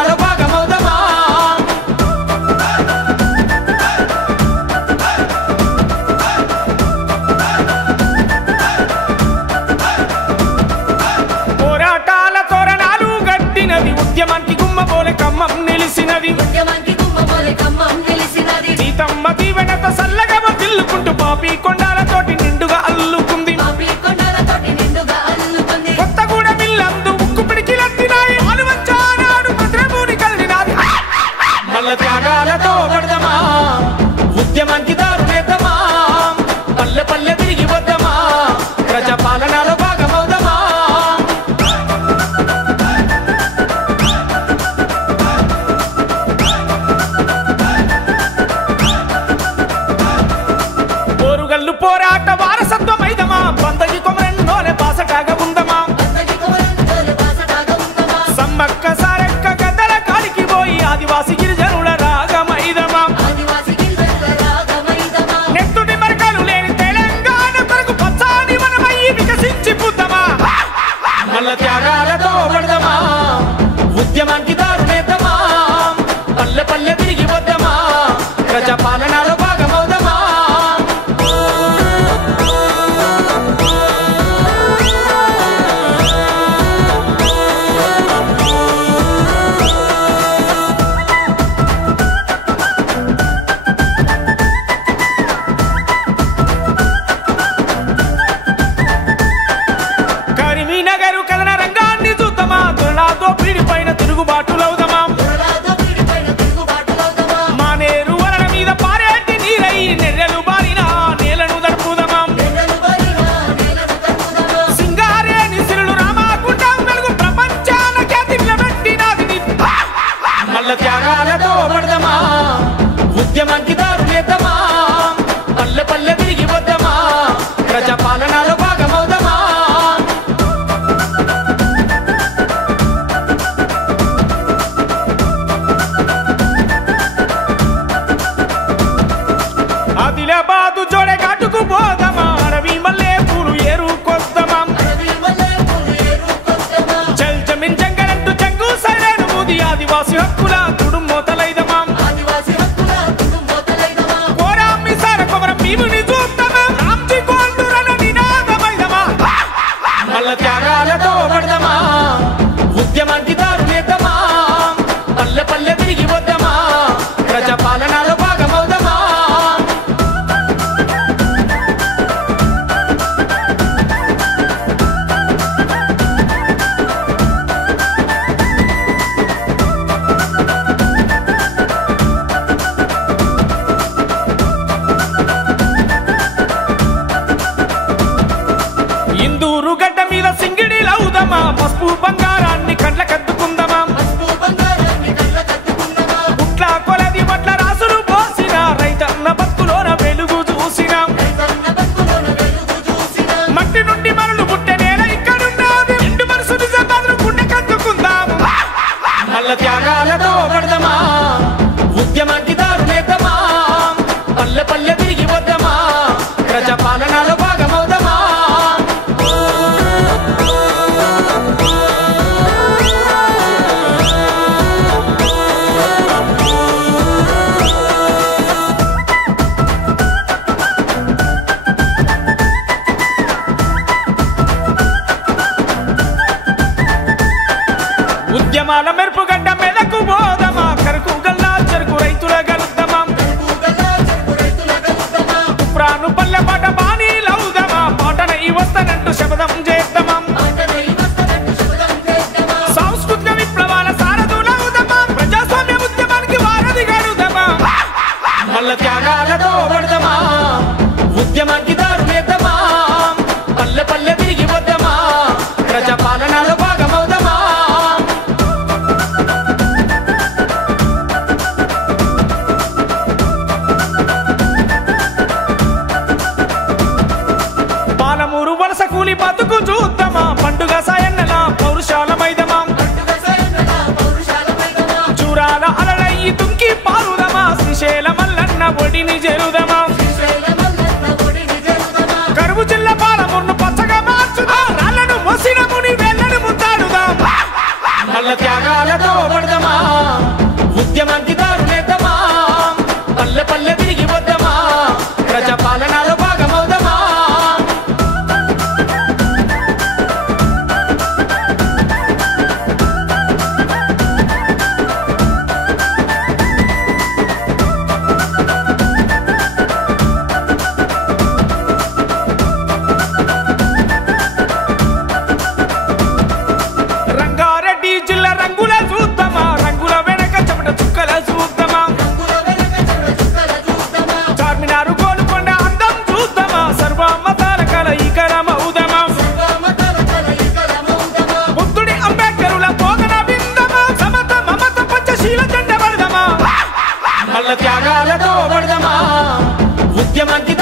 పాలనలో భాగమవుదామా పోరాటాల తోరణాలు గట్టినది ఉద్యమానికి గుమ్మబోలే ఖమ్మం నిలిసినది సీతమ్మ దీవెనతో సల్లగా వర్ధిల్లుకుంటూ పాపి కొండాలతోటి నిండుగా అల్లుకుంది కొత్తగూడెం ఇల్లందు ఉక్కు పిడికిలెత్తినాయి ఆలువంచానాడు భద్రభూని కలిగినాది మల్ల త్యాగాలతో పడదామా ఉద్యమానికి దారులేద్దామా పల్లె పల్లె తిరిగి వద్దామా ప్రజా పాలనలో భాగమవుదామా పోరుగల్లు పోరాట వారసత్వమైదమా బందగి కొమరెన్నోలే బాసటాగా ఉందమా సమ్మక్క సారక్క గద్దల కాలికి పోయి ఆదివాసి గిరిజనుల రాగమైదమా నెత్తుడి మరకలు లేని తెలంగాణ కొరకు పచ్చాని వనమయ్యి వికసించి పుద్దమా మల్ల త్యాగాలతో పడదామా ఉద్యమానికి దారులేద్దామా పల్లె పల్లె తిరిగి వద్దామా ప్రజా పాలనలో భాగమవుదామా కరీంనగర్ కథన రంగాన్ని చూద్దామా దొరలాతో పీడిపైన తిరుగుబాటులవుదామా మానేరు వరణ మీద పారేటి నీరై నెర్రెలు బారిన నేలను దడుపుదామా సింగారేని సిరులు రామాగుండం వెలుగు ప్రపంచాన ఖ్యాతి నిలబెట్టినది మల్ల త్యాగాలతో పడదామా ఉద్యమానికి దారులేద్దామా పల్లె పల్లె తిరిగి వద్దామా ప్రజా పాలనలో భాగమవుదామా ఆదిలాబాదు జోడే ఘాటుకు పోదామా అడవి మల్లె పూలు ఏరుకొద్దామా చల్ జమీన్ జంగలంటూ జంగు సైలేను మూది ఆదివాసి హక్కుల తుడు మోతలైదమా కోరామి సార కొమరం భీముని చూద్దామా రామ్జీ కోండూరన నినాదమైదమా మల్ల త్యాగాలతో పడదామా ఉద్యమానికి దారులేద్దామా పల్లె పల్లె తిరిగి వద్దామా ప్రజా పాలనలో భాగమవుదామా ఇందూరు గడ్డ మీద సింగిడిలవుదామా పసుపు బంగారాన్ని కండ్ల కద్దుకుందామా పుట్ల కొలది వడ్ల రాసులు పోసిన రైతన్న బతుకులోన వెలుగు చూసిన మట్టి నుండి మనులు పుట్టే నేల ఇక్కడున్నది ఇంటి మనసు నిజాలు గుండె కద్దుకుందాము మల్ల త్యాగాలతో పడదామా ఉద్యమానికి దారులేద్దామా పల్లె పల్లె తిరిగి వద్దామా ప్రజా పాలనలో భాగమవుదామా ఉద్యమాల మెరుపు గడ్డ మెదకు పోదామా కరుకు గల్లా చెరుకు రైతుల గలుద్దామా ప్రాణు పల్లె పాట బాణీలవుదామా పాటన ఈ వస్తనంటూ శబదం చేద్దామా సాంస్కృతిక విప్లవాల సారథులవుదామా ప్రజాస్వామ్య ఉద్యమానికి వారధి గడుదామా మల్ల త్యాగాలతో పడదామా ఉద్యమానికి దారులేద్దామా పల్లె పల్లె తిరిగి వద్దామా ప్రజా పాలనలో భాగమవుదామా పాలమూరు వలస కూలి బతుకు చూద్దామా పండుగ సాయన్నల పౌరుషాల మైదమా చూరాల అలలయ్యి తుంకి పారుదమా శ్రీశైల మల్లన్న ఒడిని జరుదమా కరువు జిల్లా పాలమూరును పచ్చగా మార్చుదా రాళ్లను మోసిన ముని వేళ్ళను ముద్దాడుదా మల్ల త్యాగాలతో పడదామా ఉద్యమానికి